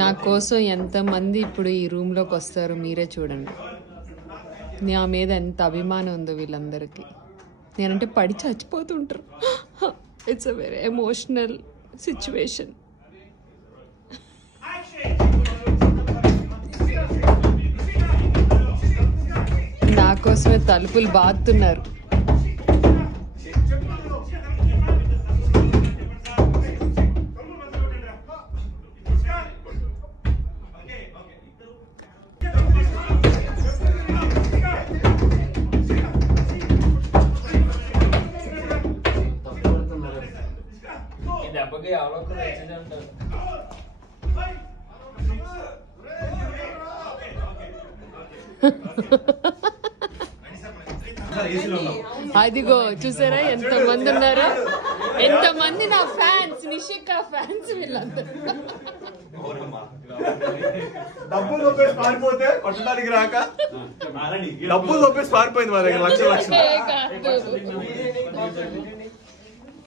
నా కోసం ఎంతమంది ఇప్పుడు ఈ రూమ్లోకి వస్తారో మీరే చూడండి. నా మీద ఎంత అభిమానం ఉందో వీళ్ళందరికీ. నేనంటే పడి చచ్చిపోతుంటారు. It's a very emotional situation. నా కోసమే తలుపులు బాదుతున్నారు. అదిగో చూసారా ఎంతమంది ఉన్నారు, ఎంతమంది నా ఫ్యాన్స్, నిషికా ఫ్యాన్స్ వీళ్ళందరూ. డబ్బులు ఒప్పేసి పారిపోతే కొట్టడానికి రాక డబ్బులు ఒప్పేసి పారిపోయింది మా దగ్గర లక్ష లక్షలు.